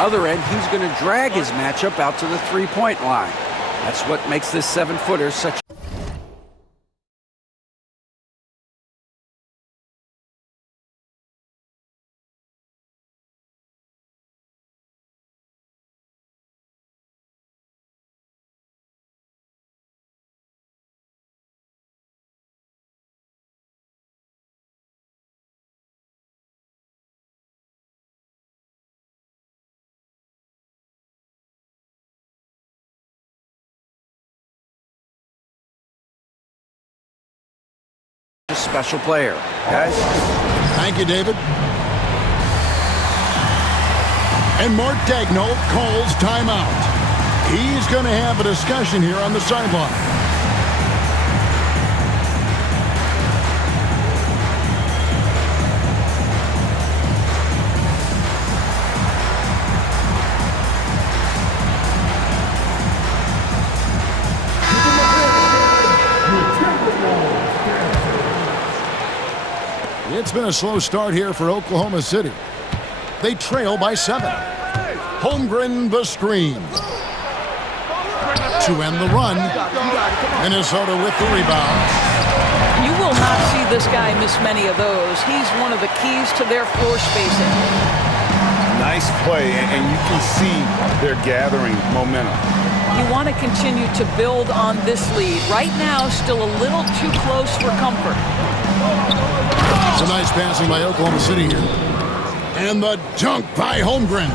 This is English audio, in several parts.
other end, he's going to drag his matchup out to the three-point line. That's what makes this 7-footer such a special player. Guys? Thank you, David. And Mark Daigneault calls timeout. He's going to have a discussion here on the sideline. It's been a slow start here for Oklahoma City. They trail by 7. Holmgren the screen. To end the run. Minnesota with the rebound. You will not see this guy miss many of those. He's one of the keys to their floor spacing. Nice play, and you can see they're gathering momentum. You want to continue to build on this lead. Right now, still a little too close for comfort. It's a nice passing by Oklahoma City here. And the dunk by Holmgren.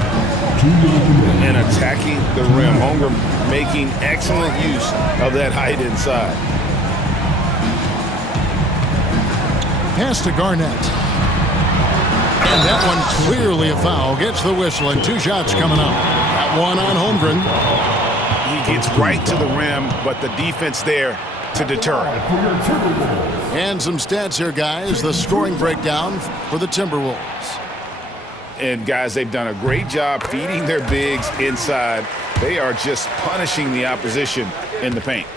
And attacking the rim. Holmgren making excellent use of that height inside. Pass to Garnett. And that one clearly a foul. Gets the whistle, and 2 shots coming up. That one on Holmgren. He gets right to the rim, but the defense there to deter him. And some stats here, guys. The scoring breakdown for the Timberwolves. And, guys, they've done a great job feeding their bigs inside. They are just punishing the opposition in the paint.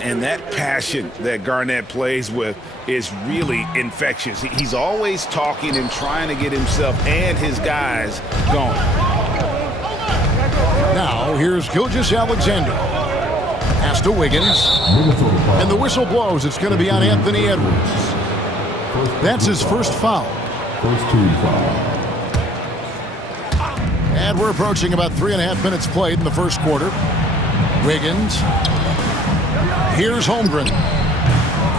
And that passion that Garnett plays with is really infectious. He's always talking and trying to get himself and his guys going. Now, here's Gilgeous-Alexander. Pass to Wiggins. And the whistle blows. It's going to be on Anthony Edwards. That's his first foul. First team foul. And we're approaching about 3.5 minutes played in the first quarter. Wiggins. Here's Holmgren.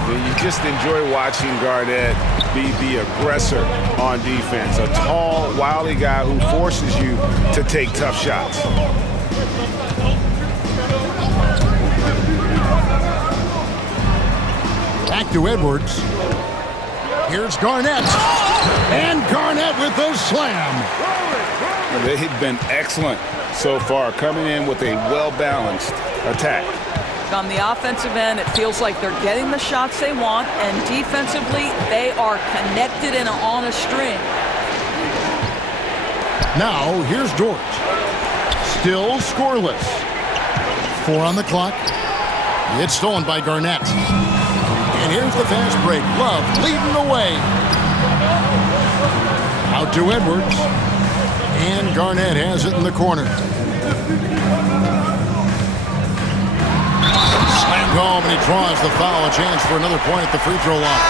You just enjoy watching Garnett be the aggressor on defense. A tall, wily guy who forces you to take tough shots. Back to Edwards. Here's Garnett. And Garnett with the slam. They've been excellent so far, coming in with a well-balanced attack. On the offensive end, it feels like they're getting the shots they want, and defensively, they are connected and on a string. Now, here's George. Still scoreless. 4 on the clock. It's stolen by Garnett. And here's the fast break. Love leading the way. Out to Edwards. And Garnett has it in the corner. Slammed home, and he draws the foul. A chance for another point at the free throw line.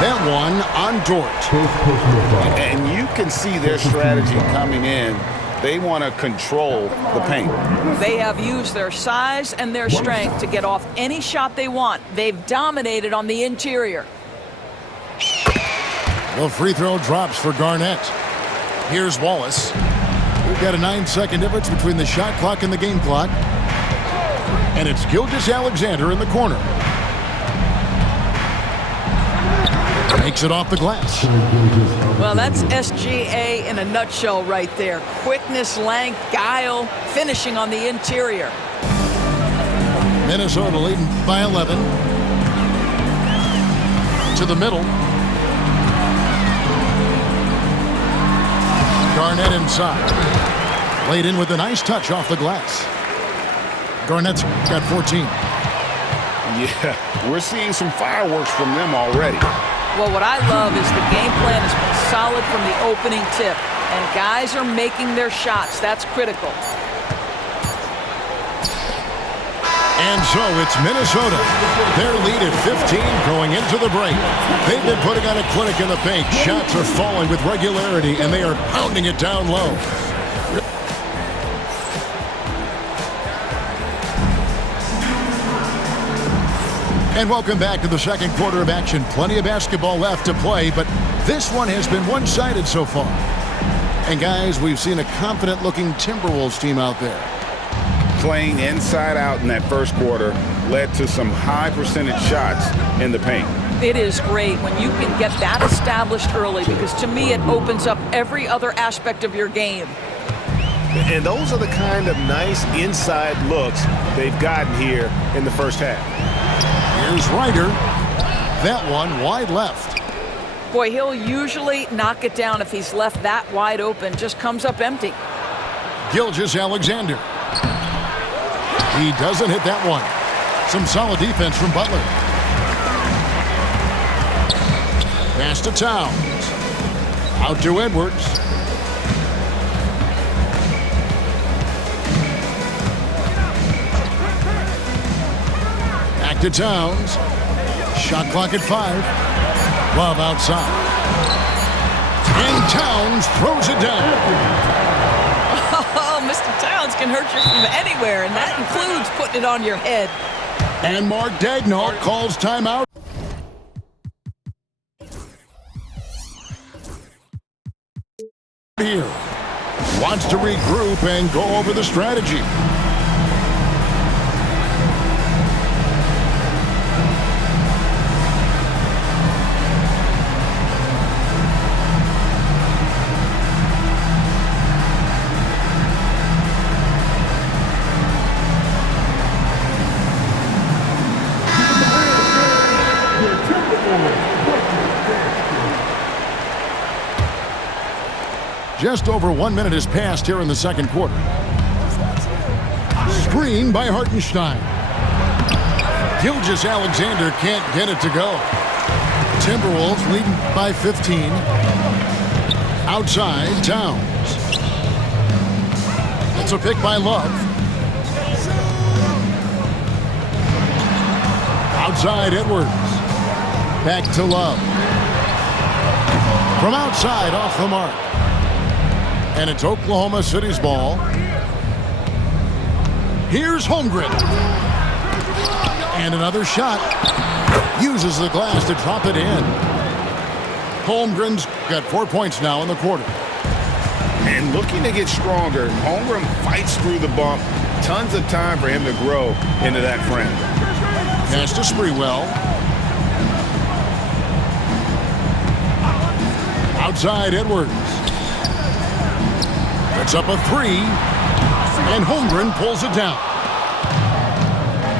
That one on Dort. And you can see their strategy coming in. They want to control the paint. They have used their size and their strength to get off any shot they want. They've dominated on the interior. The free throw drops for Garnett. Here's Wallace. We've got a 9-second difference between the shot clock and the game clock. And it's Gilgeous-Alexander in the corner. Makes it off the glass. Well, that's SGA in a nutshell right there. Quickness, length, guile, finishing on the interior. Minnesota leading by 11. To the middle. Garnett inside. Laid in with a nice touch off the glass. Garnett's got 14. Yeah, we're seeing some fireworks from them already. Well, what I love is the game plan has been solid from the opening tip. And guys are making their shots. That's critical. And so it's Minnesota. Their lead at 15 going into the break. They've been putting on a clinic in the paint. Shots are falling with regularity, and they are pounding it down low. And welcome back to the second quarter of action. Plenty of basketball left to play, but this one has been one-sided so far. And guys, we've seen a confident-looking Timberwolves team out there. Playing inside out in that first quarter led to some high percentage shots in the paint. It is great when you can get that established early, because to me it opens up every other aspect of your game. And those are the kind of nice inside looks they've gotten here in the first half. Here's Ryder. That one wide left. Boy, he'll usually knock it down if he's left that wide open. Just comes up empty. Gilgeous-Alexander. He doesn't hit that one. Some solid defense from Butler. Pass to Towns. Out to Edwards. Back to Towns. Shot clock at 5. Love outside. And Towns throws it down. Oh, Mr. Towns can hurt you from anywhere, and that includes putting it on your head. And Mark Daigneault calls timeout. Here. Wants to regroup and go over the strategy. Just over 1 minute has passed here in the second quarter. Screen by Hartenstein. Gilgeous-Alexander can't get it to go. Timberwolves leading by 15. Outside, Towns. That's a pick by Love. Outside, Edwards. Back to Love. From outside, off the mark. And it's Oklahoma City's ball. Here's Holmgren. And another shot. Uses the glass to drop it in. Holmgren's got 4 points now in the quarter. And looking to get stronger, Holmgren fights through the bump. Tons of time for him to grow into that frame. Pass to Sprewell. Outside, Edwards. It's up a 3, and Holmgren pulls it down.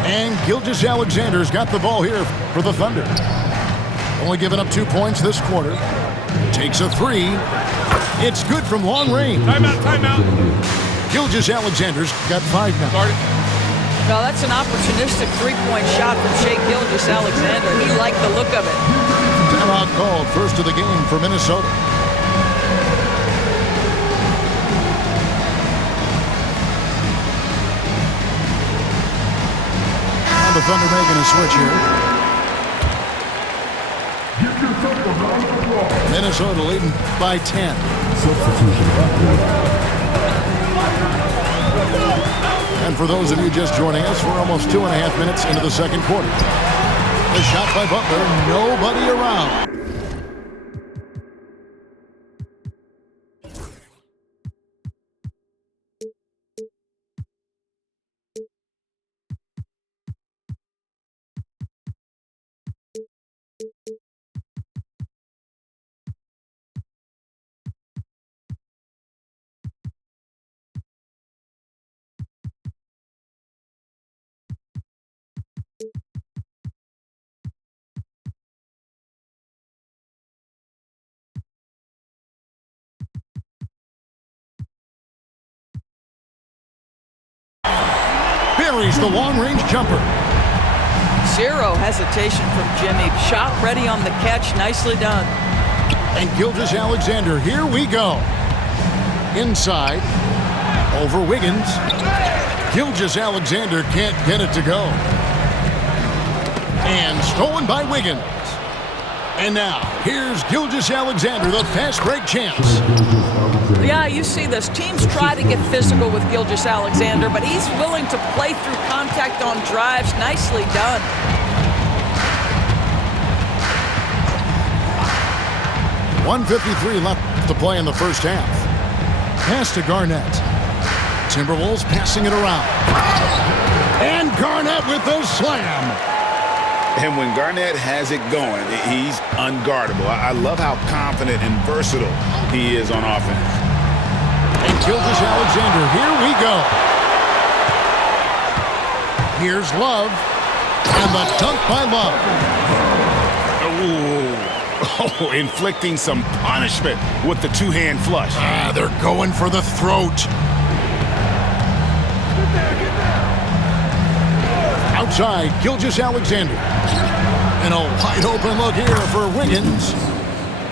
And Gilgeous-Alexander's got the ball here for the Thunder. Only given up 2 points this quarter. Takes a 3. It's good from long range. Timeout. Gilgeous-Alexander's got 5 now. Well, that's an opportunistic three-point shot from Shai Gilgeous-Alexander. He liked the look of it. Timeout called, first of the game for Minnesota. The Thunder making a switch here. Minnesota leading by 10. And for those of you just joining us, we're almost 2.5 minutes into the second quarter. The shot by Butler, nobody around. Buries the long-range jumper. Zero hesitation from Jimmy. Shot ready on the catch. Nicely done. And Gilgeous-Alexander, here we go. Inside. Over Wiggins. Gilgeous-Alexander can't get it to go. And stolen by Wiggins. And now, here's Gilgeous-Alexander, the fast break champs. Yeah, you see this. Teams try to get physical with Gilgeous-Alexander, but he's willing to play through contact on drives. Nicely done. .153 left to play in the first half. Pass to Garnett. Timberwolves passing it around. And Garnett with the slam. And when Garnett has it going, he's unguardable. I love how confident and versatile he is on offense. And Gilgeous-Alexander, here we go. Here's Love. And the dunk by Love. Oh, inflicting some punishment with the two-hand flush. They're going for the throat. Outside, Gilgeous-Alexander. And a wide open look here for Wiggins.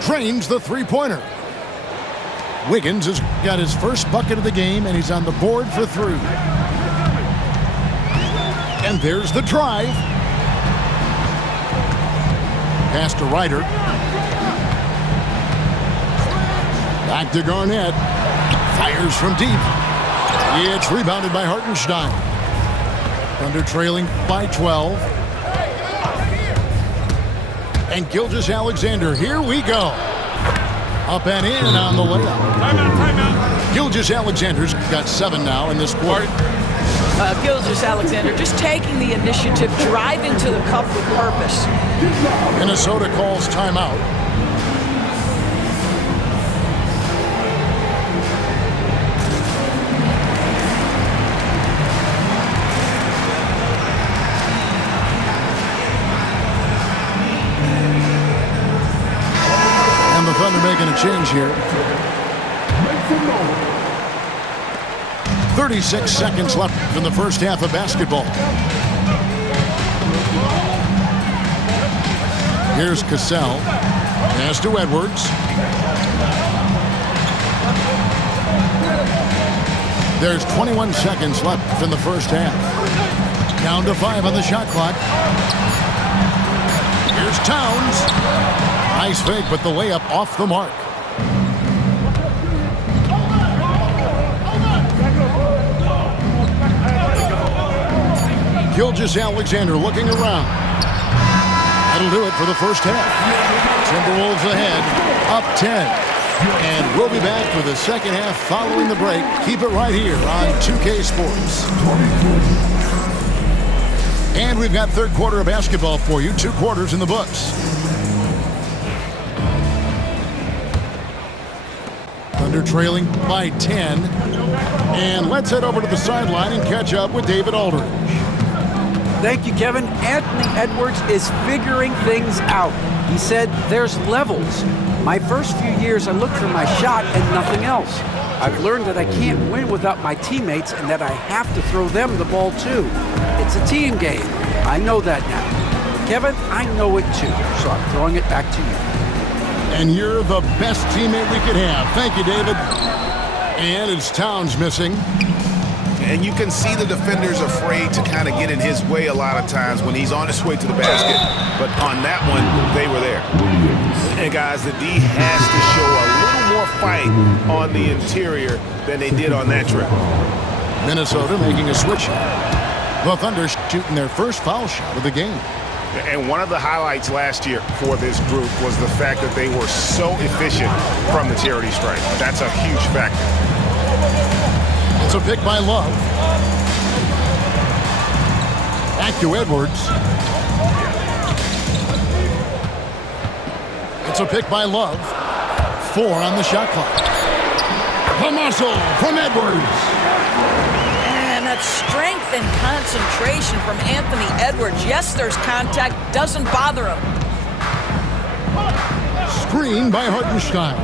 Drains the three-pointer. Wiggins has got his first bucket of the game, and he's on the board for three. And there's the drive. Pass to Ryder. Back to Garnett. Fires from deep. It's rebounded by Hartenstein. Thunder trailing by 12. And Gilgeous-Alexander, here we go. Up and in on the layup. Timeout. Gilgeous-Alexander's got 7 now in this quarter. Gilgeous-Alexander just taking the initiative, driving to the cup with purpose. Minnesota calls timeout. And the Thunder making a change here. 36 seconds left in the first half of basketball. Here's Cassell. Pass to Edwards. There's 21 seconds left in the first half. Down to 5 on the shot clock. Here's Towns. Nice fake, but the layup off the mark. Gilgeous-Alexander looking around. That'll do it for the first half. Timberwolves ahead, up 10. And we'll be back for the second half following the break. Keep it right here on 2K Sports. And we've got third quarter of basketball for you. 2 quarters in the books. Thunder trailing by 10. And let's head over to the sideline and catch up with David Aldridge. Thank you, Kevin. Anthony Edwards is figuring things out. He said there's levels. My first few years, I looked for my shot and nothing else. I've learned that I can't win without my teammates and that I have to throw them the ball too. It's a team game. I know that now. Kevin, I know it too, so I'm throwing it back to you. And you're the best teammate we could have. Thank you, David. And it's Towns missing. And you can see the defenders afraid to kind of get in his way a lot of times when he's on his way to the basket. But on that one, they were there. And guys, the D has to show a little more fight on the interior than they did on that trip. Minnesota making a switch. The Thunder shooting their first foul shot of the game. And one of the highlights last year for this group was the fact that they were so efficient from the charity stripe. That's a huge factor. It's a pick by Love. Back to Edwards. It's a pick by Love. 4 on the shot clock. The muscle from Edwards. And that strength and concentration from Anthony Edwards. Yes, there's contact. Doesn't bother him. Screen by Hartenstein.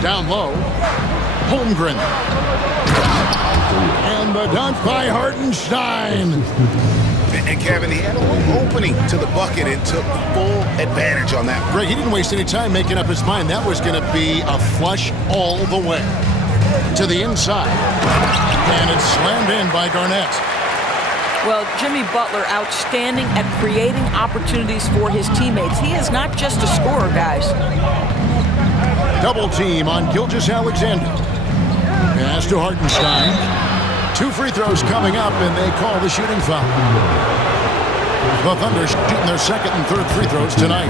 Down low. Holmgren. And the dunk by Hartenstein. And Kevin, he had a little opening to the bucket and took full advantage on that. Greg, he didn't waste any time making up his mind. That was going to be a flush all the way to the inside. And it's slammed in by Garnett. Well, Jimmy Butler, outstanding at creating opportunities for his teammates. He is not just a scorer, guys. Double team on Gilgeous-Alexander. Pass to Hartenstein. 2 free throws coming up, and they call the shooting foul. The Thunder shooting their second and third free throws tonight.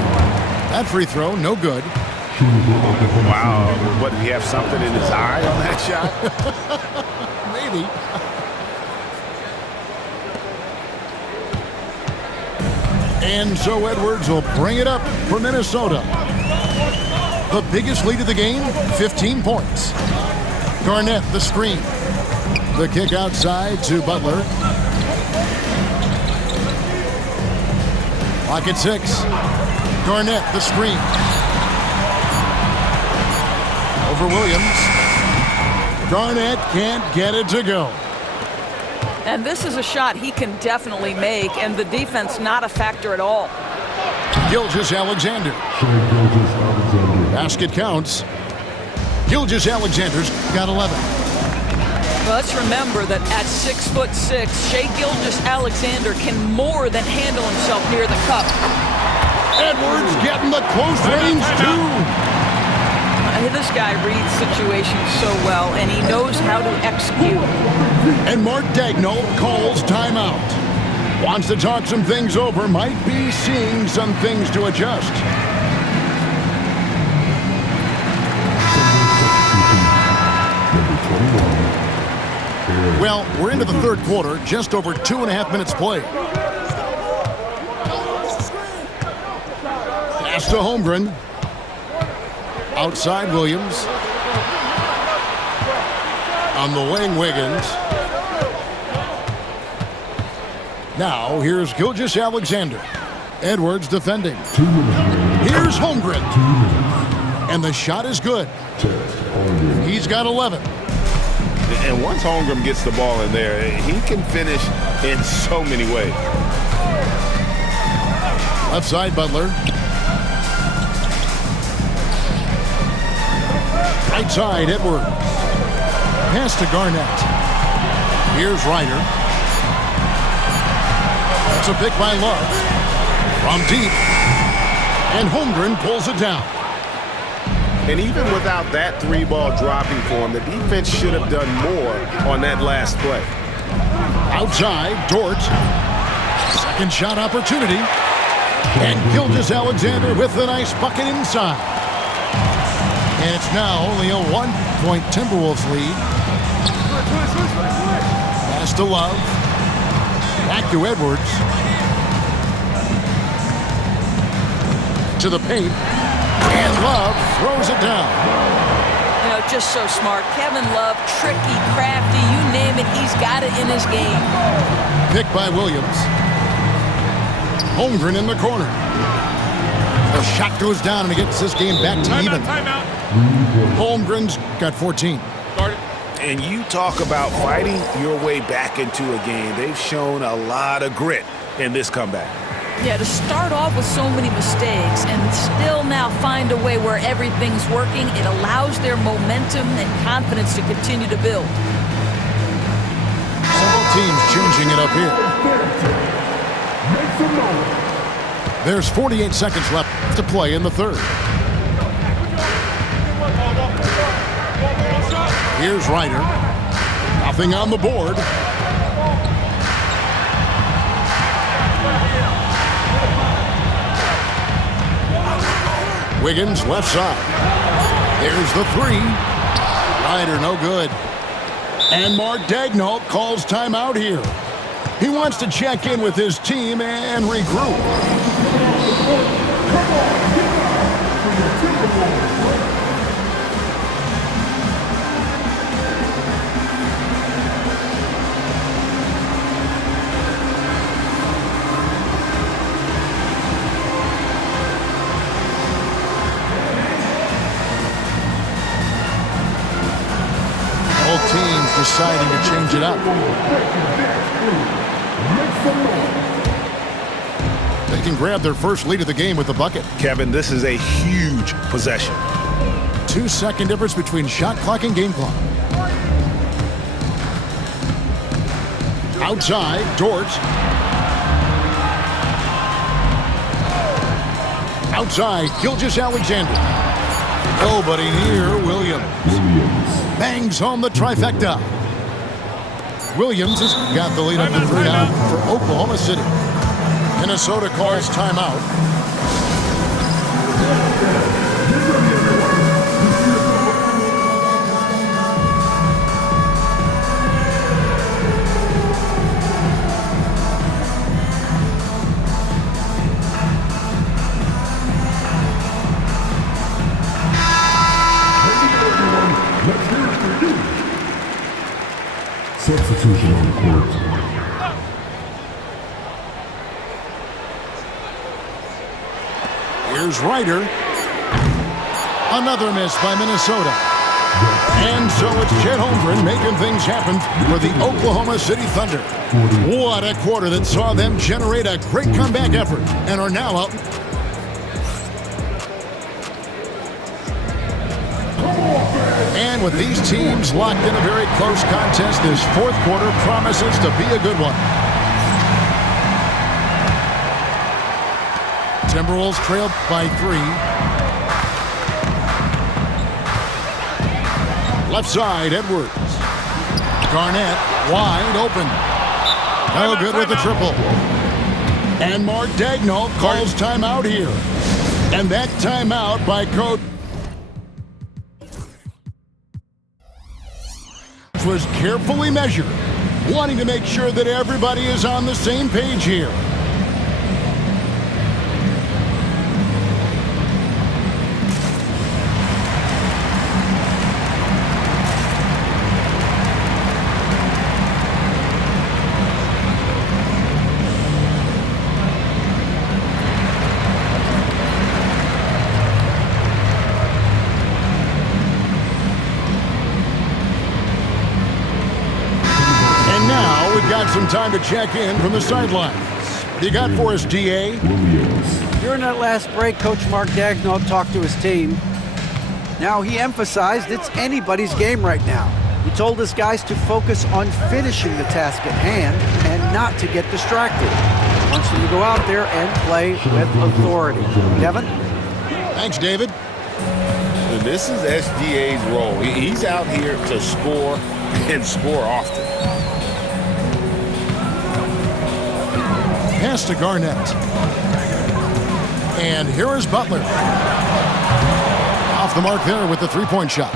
That free throw, no good. Wow. What, did he have something in his eye on that shot? Maybe. And so Edwards will bring it up for Minnesota. The biggest lead of the game, 15 points. Garnett, the screen. The kick outside to Butler. Clock at 6. Garnett, the screen. Over Williams. Garnett can't get it to go. And this is a shot he can definitely make, and the defense not a factor at all. Gilgeous-Alexander. Basket counts. Gilgeous-Alexander's got 11. Well, let's remember that at 6'6", Shai Gilgeous-Alexander can more than handle himself near the cup. Edwards getting the close range too. This guy reads situations so well, and he knows how to execute. And Mark Daigneault calls timeout. Wants to talk some things over, might be seeing some things to adjust. Well, we're into the third quarter, just over 2.5 minutes played. Pass to Holmgren. Outside Williams. On the wing, Wiggins. Now, here's Gilgeous-Alexander. Edwards defending. Here's Holmgren. And the shot is good. He's got 11. And once Holmgren gets the ball in there, he can finish in so many ways. Left side, Butler. Right side, Edwards. Pass to Garnett. Here's Ryder. That's a pick by Love. From deep. And Holmgren pulls it down. And even without that 3-ball dropping for him, the defense should have done more on that last play. Outside, Dort. Second shot opportunity. And Gilgeous-Alexander with a nice bucket inside. And it's now only a 1-point Timberwolves lead. Pass to Love. Back to Edwards. To the paint. And Love throws it down. You know, just so smart. Kevin Love, tricky, crafty, you name it, he's got it in his game. Pick by Williams. Holmgren in the corner. The shot goes down and it gets this game back to even. Timeout. Holmgren's got 14. And you talk about fighting your way back into a game. They've shown a lot of grit in this comeback. Yeah, to start off with so many mistakes and still now find a way where everything's working, it allows their momentum and confidence to continue to build. Several teams changing it up here. There's 48 seconds left to play in the third. Here's Ryder. Nothing on the board. Wiggins left side. There's the 3. Ryder no good. And Mark Daigneault calls timeout here. He wants to check in with his team and regroup. Both teams deciding to change it up. They can grab their first lead of the game with the bucket. Kevin, this is a huge possession. 2-second difference between shot clock and game clock. Outside, Dort. Outside, Gilgeous-Alexander. Nobody near Williams. Bangs home the trifecta. Williams has got the lead up to 3 now for Oklahoma City. Minnesota calls timeout. Substitution on the court. Here's Ryder. Another miss by Minnesota. And so it's Chet Holmgren making things happen for the Oklahoma City Thunder. What a quarter that saw them generate a great comeback effort and are now up. And with these teams locked in a very close contest, this fourth quarter promises to be a good one. Timberwolves trailed by 3. Left side, Edwards. Garnett wide open. No good with the triple. And Mark Daigneault calls timeout here. And that timeout by Coach was carefully measured, wanting to make sure that everybody is on the same page here. Some time to check in from the sidelines. You got for us, DA? During that last break, Coach Mark Daigneault talked to his team. Now, he emphasized it's anybody's game right now. He told his guys to focus on finishing the task at hand and not to get distracted. He wants them to go out there and play with authority. Kevin? Thanks, David. This is SGA's role. He's out here to score and score often. Pass to Garnett. And here is Butler. Off the mark there with the three-point shot.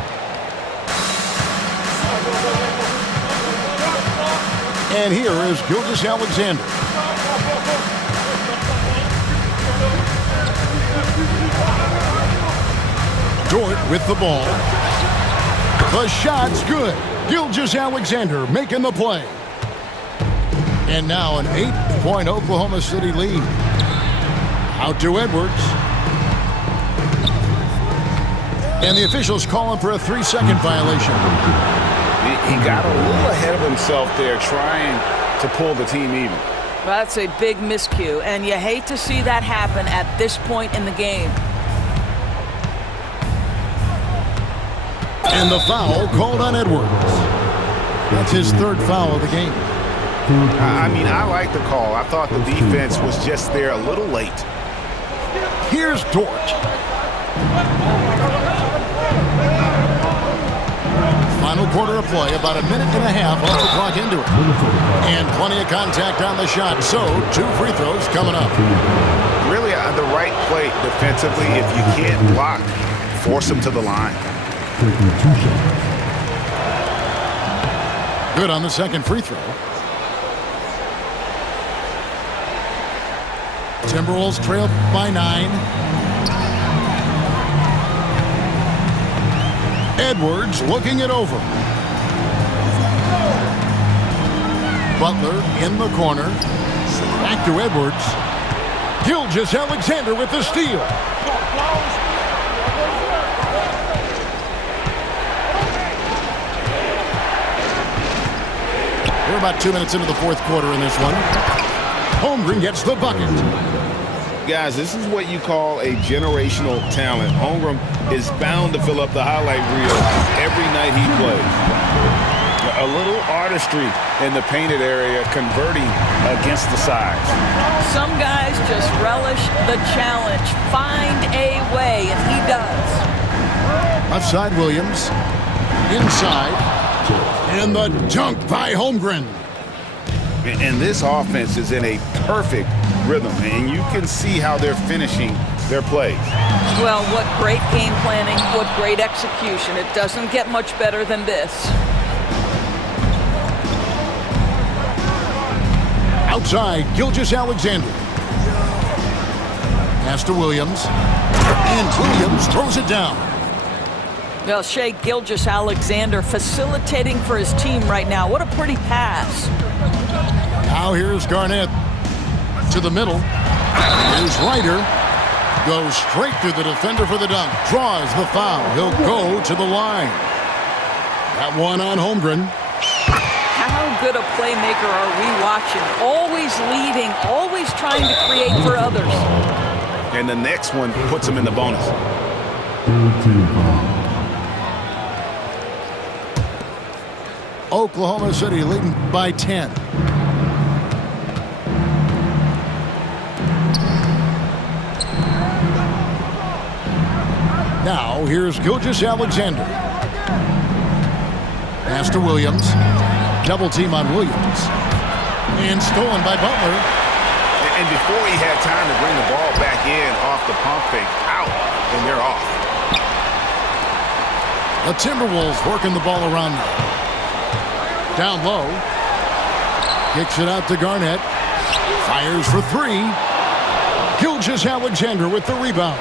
And here is Gilgeous-Alexander. Dort with the ball. The shot's good. Gilgeous-Alexander making the play. And now an 8-point Oklahoma City lead. Out to Edwards. And the officials calling for a 3-second violation. He got a little ahead of himself there trying to pull the team even. That's a big miscue, and you hate to see that happen at this point in the game. And the foul called on Edwards. That's his third foul of the game. I mean, I like the call. I thought the defense was just there a little late. Here's Dort. Final quarter of play, about a minute and a half off the clock into it. And plenty of contact on the shot, so 2 free throws coming up. Really, the right play defensively. If you can't block, force them to the line. Good on the second free throw. Timberwolves trailed by 9. Edwards looking it over. Butler in the corner. Back to Edwards. Gilgeous-Alexander with the steal. We're about 2 minutes into the fourth quarter in this one. Holmgren gets the bucket. Guys, this is what you call a generational talent. Holmgren is bound to fill up the highlight reel every night he plays. A little artistry in the painted area, converting against the size. Some guys just relish the challenge. Find a way, and he does. Left side, Williams. Inside. And the dunk by Holmgren. And this offense is in a perfect rhythm, and you can see how they're finishing their plays. Well, what great game planning, what great execution. It doesn't get much better than this. Outside, Gilgeous-Alexander. Pass to Williams. And Williams throws it down. Well, Shai Gilgeous-Alexander facilitating for his team right now. What a pretty pass. Now here's Garnett to the middle. Here's Ryder. Goes straight through the defender for the dunk. Draws the foul. He'll go to the line. That one on Holmgren. How good a playmaker are we watching? Always leading, always trying to create for others. And the next one puts him in the bonus. Oklahoma City leading by 10. Now here's Gilgeous-Alexander. Pass to Williams. Double team on Williams. And stolen by Butler. And before he had time to bring the ball back in off the pump fake, out, and they're off. The Timberwolves working the ball around now. Down low. Kicks it out to Garnett. Fires for three. Gilgeous-Alexander with the rebound.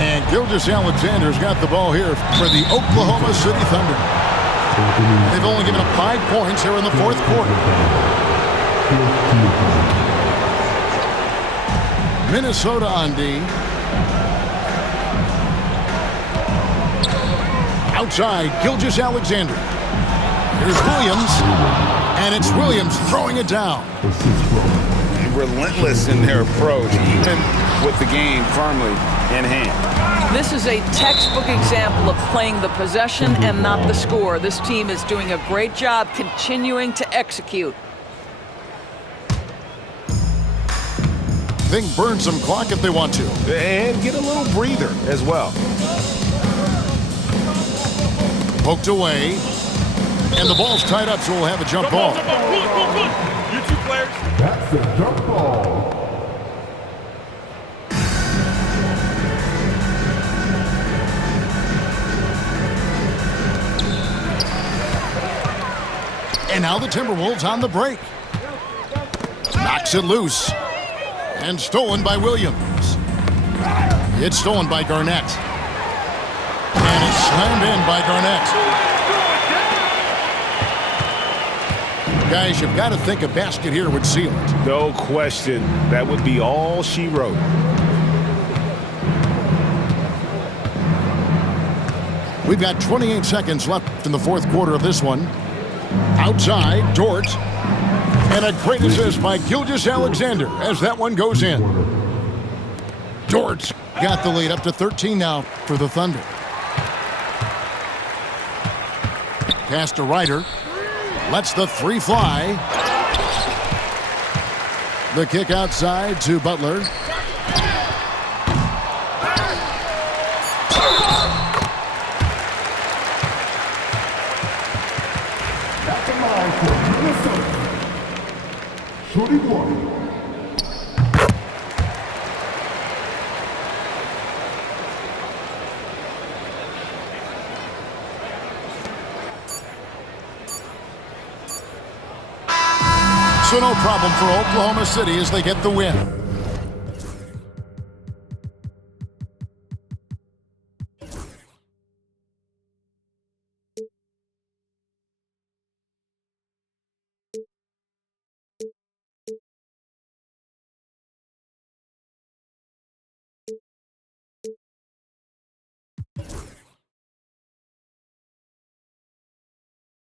And Gilgeous-Alexander's got the ball here for the Oklahoma City Thunder. They've only given up 5 points here in the fourth quarter. Minnesota on D. Outside, Gilgeous-Alexander. Here's Williams. And it's Williams throwing it down. Relentless in their approach, even with the game firmly in hand. This is a textbook example of playing the possession and not the score. This team is doing a great job continuing to execute. They can burn some clock if they want to. And get a little breather as well. Poked away. And the ball's tied up, so we'll have a jump ball. You two players. That's a jump ball. And now the Timberwolves on the break. Knocks it loose. And stolen by Williams. It's stolen by Garnett. And it's slammed in by Garnett. Guys, you've got to think a basket here would seal it. No question. That would be all she wrote. We've got 28 seconds left in the fourth quarter of this one. Outside, Dort. And a great assist by Gilgeous-Alexander as that one goes in. Dort's got the lead up to 13 now for the Thunder. Pass to Ryder. Lets the three fly. The kick outside to Butler. That's a line for Minnesota. Shooting one. So no problem for Oklahoma City as they get the win.